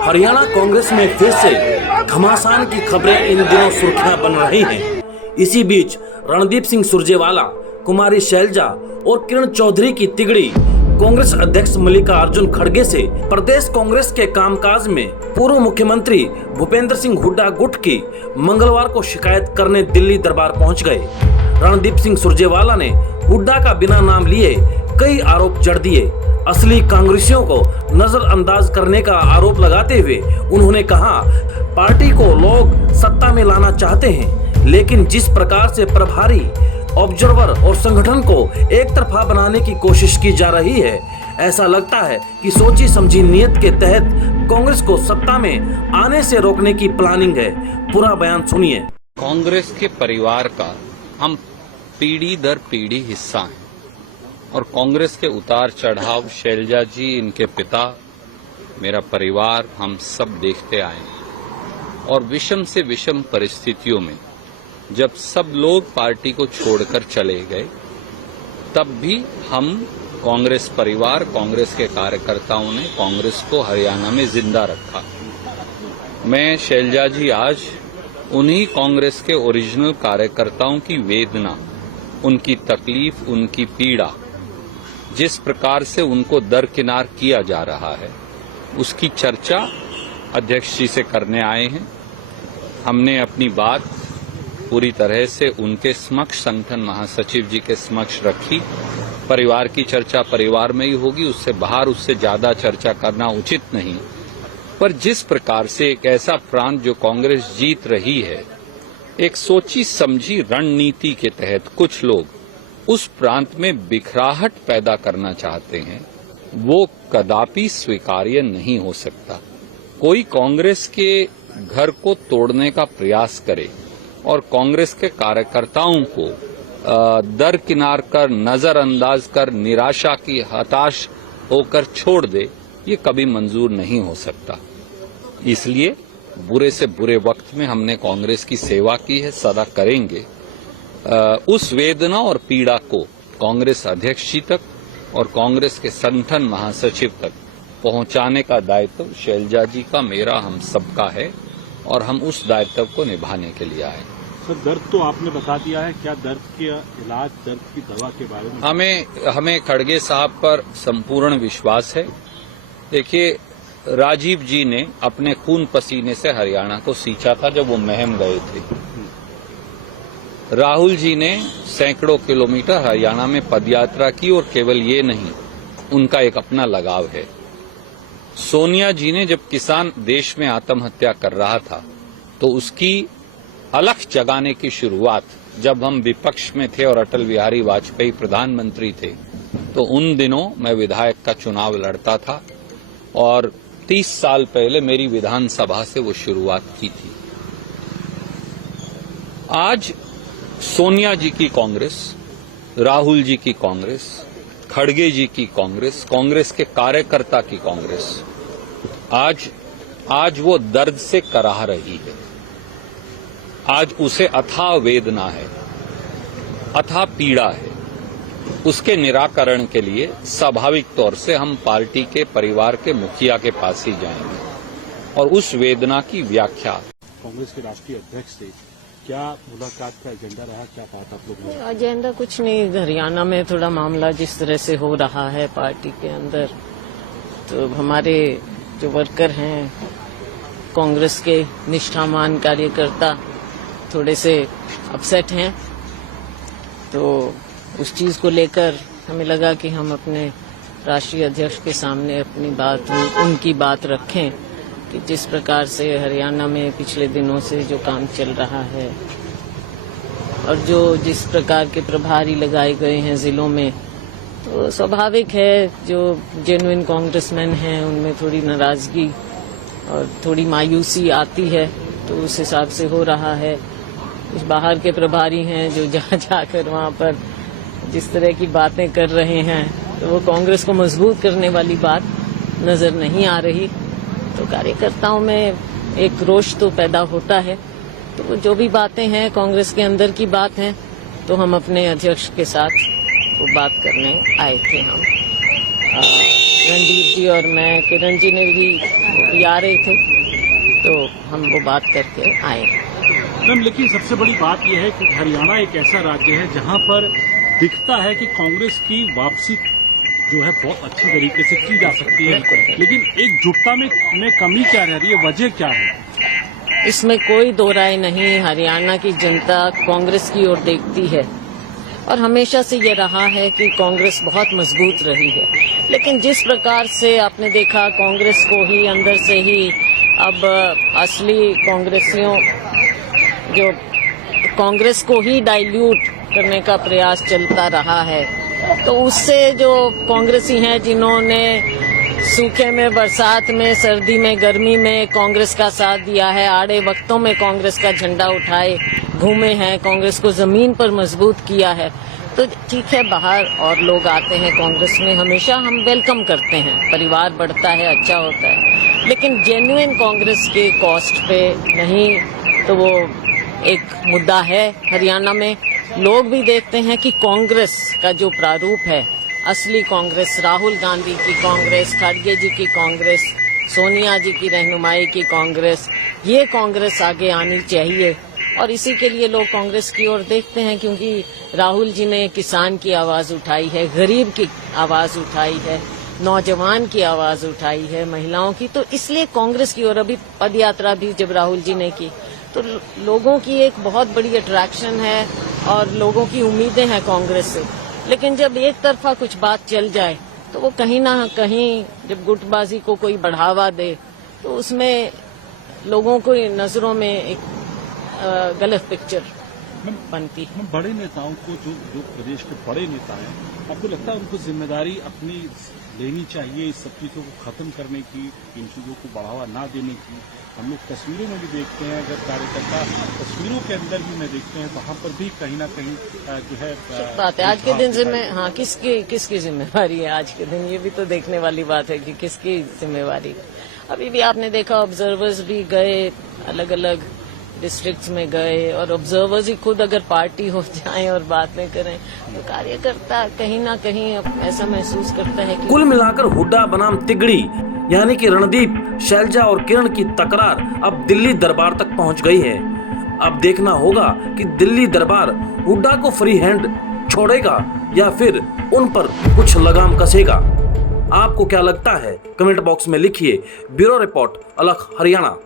हरियाणा कांग्रेस में फिर से घमासान की खबरें इन दिनों सुर्खियां बन रही हैं। इसी बीच रणदीप सिंह सुरजेवाला, कुमारी शैलजा और किरण चौधरी की तिगड़ी कांग्रेस अध्यक्ष मल्लिकार्जुन खड़गे से प्रदेश कांग्रेस के कामकाज में पूर्व मुख्यमंत्री भूपेंद्र सिंह हुड्डा गुट की मंगलवार को शिकायत करने दिल्ली दरबार पहुंच गए। रणदीप सिंह सुरजेवाला ने हुड्डा का बिना नाम लिए कई आरोप जड़ दिए। असली कांग्रेसियों को नजरअंदाज करने का आरोप लगाते हुए उन्होंने कहा, पार्टी को लोग सत्ता में लाना चाहते हैं, लेकिन जिस प्रकार से प्रभारी, ऑब्जर्वर और संगठन को एक तरफा बनाने की कोशिश की जा रही है, ऐसा लगता है कि सोची समझी नीयत के तहत कांग्रेस को सत्ता में आने से रोकने की प्लानिंग है। पूरा बयान सुनिए। कांग्रेस के परिवार का हम पीढ़ी दर पीढ़ी हिस्सा हैं और कांग्रेस के उतार चढ़ाव शैलजा जी, इनके पिता, मेरा परिवार, हम सब देखते आए हैं। और विषम से विषम परिस्थितियों में जब सब लोग पार्टी को छोड़कर चले गए, तब भी हम कांग्रेस परिवार, कांग्रेस के कार्यकर्ताओं ने कांग्रेस को हरियाणा में जिंदा रखा। मैं, शैलजा जी, आज उन्हीं कांग्रेस के ओरिजिनल कार्यकर्ताओं की वेदना, उनकी तकलीफ, उनकी पीड़ा, जिस प्रकार से उनको दरकिनार किया जा रहा है, उसकी चर्चा अध्यक्ष जी से करने आए हैं। हमने अपनी बात पूरी तरह से उनके समक्ष, संगठन महासचिव जी के समक्ष रखी। परिवार की चर्चा परिवार में ही होगी, उससे बाहर उससे ज्यादा चर्चा करना उचित नहीं। पर जिस प्रकार से एक ऐसा प्रांत जो कांग्रेस जीत रही है, एक सोची समझी रणनीति के तहत कुछ लोग उस प्रांत में बिखराहट पैदा करना चाहते हैं, वो कदापि स्वीकार्य नहीं हो सकता। कोई कांग्रेस के घर को तोड़ने का प्रयास करे और कांग्रेस के कार्यकर्ताओं को दरकिनार कर, नजरअंदाज कर, निराशा की हताश होकर छोड़ दे, ये कभी मंजूर नहीं हो सकता। इसलिए बुरे से बुरे वक्त में हमने कांग्रेस की सेवा की है, सदा करेंगे। उस वेदना और पीड़ा को कांग्रेस अध्यक्ष जी तक और कांग्रेस के संगठन महासचिव तक पहुंचाने का दायित्व शैलजा जी का, मेरा, हम सबका है और हम उस दायित्व को निभाने के लिए आए। सर, दर्द तो आपने बता दिया है, क्या दर्द के इलाज, दर्द की दवा के बारे में हमें खड़गे साहब पर संपूर्ण विश्वास है। देखिए, राजीव जी ने अपने खून पसीने से हरियाणा को सींचा था जब वो महम गए थे। राहुल जी ने सैकड़ों किलोमीटर हरियाणा में पदयात्रा की और केवल ये नहीं, उनका एक अपना लगाव है। सोनिया जी ने जब किसान देश में आत्महत्या कर रहा था, तो उसकी अलख जगाने की शुरुआत जब हम विपक्ष में थे और अटल बिहारी वाजपेयी प्रधानमंत्री थे, तो उन दिनों मैं विधायक का चुनाव लड़ता था और 30 साल पहले मेरी विधानसभा से वो शुरुआत की थी। आज सोनिया जी की कांग्रेस, राहुल जी की कांग्रेस, खड़गे जी की कांग्रेस, कांग्रेस के कार्यकर्ता की कांग्रेस, आज वो दर्द से कराह रही है। आज उसे अथाह वेदना है, अथाह पीड़ा है। उसके निराकरण के लिए स्वाभाविक तौर से हम पार्टी के, परिवार के मुखिया के पास ही जाएंगे और उस वेदना की व्याख्या। कांग्रेस के राष्ट्रीय अध्यक्ष से क्या मुलाकात का एजेंडा रहा, क्या कहा था आप लोगों ने? एजेंडा कुछ नहीं, हरियाणा में थोड़ा मामला जिस तरह से हो रहा है पार्टी के अंदर, तो हमारे जो वर्कर हैं, कांग्रेस के निष्ठावान कार्यकर्ता थोड़े से अपसेट हैं, तो उस चीज को लेकर हमें लगा कि हम अपने राष्ट्रीय अध्यक्ष के सामने अपनी बात, उनकी बात रखें कि जिस प्रकार से हरियाणा में पिछले दिनों से जो काम चल रहा है और जो जिस प्रकार के प्रभारी लगाए गए हैं जिलों में, तो स्वाभाविक है जो जेन्युइन कांग्रेसमैन हैं उनमें थोड़ी नाराजगी और थोड़ी मायूसी आती है, तो उस हिसाब से हो रहा है। कुछ बाहर के प्रभारी हैं जो जाकर वहाँ पर जिस तरह की बातें कर रहे हैं, तो वो कांग्रेस को मजबूत करने वाली बात नजर नहीं आ रही। तो कार्यकर्ताओं में एक रोष तो पैदा होता है। तो वो जो भी बातें हैं कांग्रेस के अंदर की बात हैं, तो हम अपने अध्यक्ष के साथ वो बात करने आए थे। हम रणदीप जी और मैं, किरण जी ने भी भी आ रहे थे तो हम वो बात करके आए। मैम, लेकिन सबसे बड़ी बात यह है कि हरियाणा एक ऐसा राज्य है जहां पर दिखता है कि कांग्रेस की वापसी जो है बहुत अच्छी तरीके से की जा सकती है, लेकिन एकजुटता में कमी क्या रह रही है, वजह क्या है? इसमें कोई दो राय नहीं। हरियाणा की जनता कांग्रेस की ओर देखती है और हमेशा से ये रहा है कि कांग्रेस बहुत मजबूत रही है, लेकिन जिस प्रकार से आपने देखा कांग्रेस को ही अंदर से ही अब असली कांग्रेसियों जो कांग्रेस को ही डाइल्यूट करने का प्रयास चलता रहा है, तो उससे जो कांग्रेसी हैं जिन्होंने सूखे में, बरसात में, सर्दी में, गर्मी में कांग्रेस का साथ दिया है, आड़े वक्तों में कांग्रेस का झंडा उठाए घूमे हैं, कांग्रेस को जमीन पर मजबूत किया है, तो ठीक है बाहर और लोग आते हैं कांग्रेस में, हमेशा हम वेलकम करते हैं, परिवार बढ़ता है, अच्छा होता है, लेकिन जेन्युइन कांग्रेस के कॉस्ट पे नहीं। तो वो एक मुद्दा है हरियाणा में। लोग भी देखते हैं कि कांग्रेस का जो प्रारूप है, असली कांग्रेस, राहुल गांधी की कांग्रेस, खड़गे जी की कांग्रेस, सोनिया जी की रहनुमाई की कांग्रेस, ये कांग्रेस आगे आनी चाहिए और इसी के लिए लोग कांग्रेस की ओर देखते हैं, क्योंकि राहुल जी ने किसान की आवाज उठाई है, गरीब की आवाज उठाई है, नौजवान की आवाज उठाई है, महिलाओं की, तो इसलिए कांग्रेस की ओर अभी पद यात्रा भी जब राहुल जी ने की तो लोगों की एक बहुत बड़ी अट्रैक्शन है और लोगों की उम्मीदें हैं कांग्रेस से। लेकिन जब एक तरफा कुछ बात चल जाए तो वो कहीं ना कहीं जब गुटबाजी को कोई बढ़ावा दे तो उसमें लोगों को नजरों में एक गलत पिक्चर बनती है। बड़े नेताओं को जो प्रदेश के बड़े नेता हैं, आपको लगता है उनको जिम्मेदारी अपनी लेनी चाहिए इस सब चीजों को खत्म करने की, इन चीजों को बढ़ावा ना देने की? हम लोग तस्वीरों में भी देखते हैं, अगर कार्यकर्ता तस्वीरों के अंदर भी में देखते हैं, वहां पर भी कहीं ना कहीं जो है बात है। आज के दिन हाँ किसकी जिम्मेवारी है? आज के दिन ये भी तो देखने वाली बात है कि किसकी जिम्मेवारी। अभी भी आपने देखा ऑब्जर्वर्स भी गए, अलग अलग डिस्ट्रिक्ट्स में गए, और ऑब्जर्वर्स ही खुद अगर पार्टी हो जाएं और बातें करें तो कार्यकर्ता कहीं ना कहीं ऐसा महसूस करता है कि कुल मिलाकर हुड्डा बनाम तिगड़ी यानी कि रणदीप, शैलजा और किरण की तकरार अब दिल्ली दरबार तक पहुंच गई है। अब देखना होगा कि दिल्ली दरबार हुड्डा को फ्री हैंड छोड़ेगा या फिर उन पर कुछ लगाम कसेगा। आपको क्या लगता है? कमेंट बॉक्स में लिखिए। ब्यूरो रिपोर्ट, अलख हरियाणा।